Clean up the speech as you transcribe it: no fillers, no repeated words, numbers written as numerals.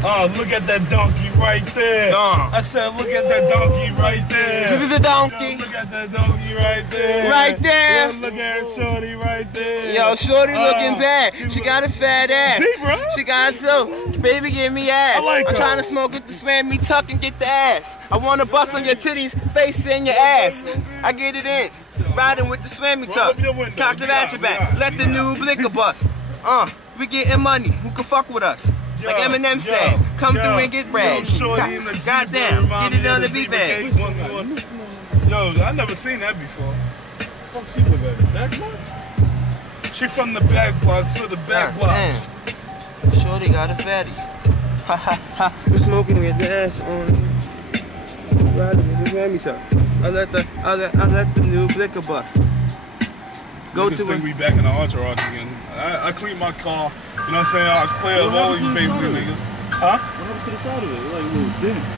Oh, look at that donkey right there. I said, look at that donkey right there. This is the donkey. Yo, look at that donkey right there. Right there. Yo, look at her shorty right there. Yo, shorty looking bad. She got a fat ass. See, bro? She got so. Baby, give me ass. I like I'm her. trying to smoke with the slam me tuck and get the ass. I want to bust on your titties, face in your ass. I get it in. Riding with the swammy tuck. Cock it at your back. Let the new blicker bust. We getting money. Who can fuck with us? Like Eminem said, come through and get bread. Goddamn, get it on the beat bag. Yo, I never seen that before. Fuck, she look at back blocks? She from the back blocks to the back blocks. Damn. Shorty got a fatty. Ha ha ha. We're smoking with the ass on. Riding with the whammy tuck. I let the new blicker bust. Go Niggas to think we back in the entourage again. I cleaned my car. You know what I'm saying? I was clear of all these basically niggas. Huh? What happened to the side of it? Like a little dent.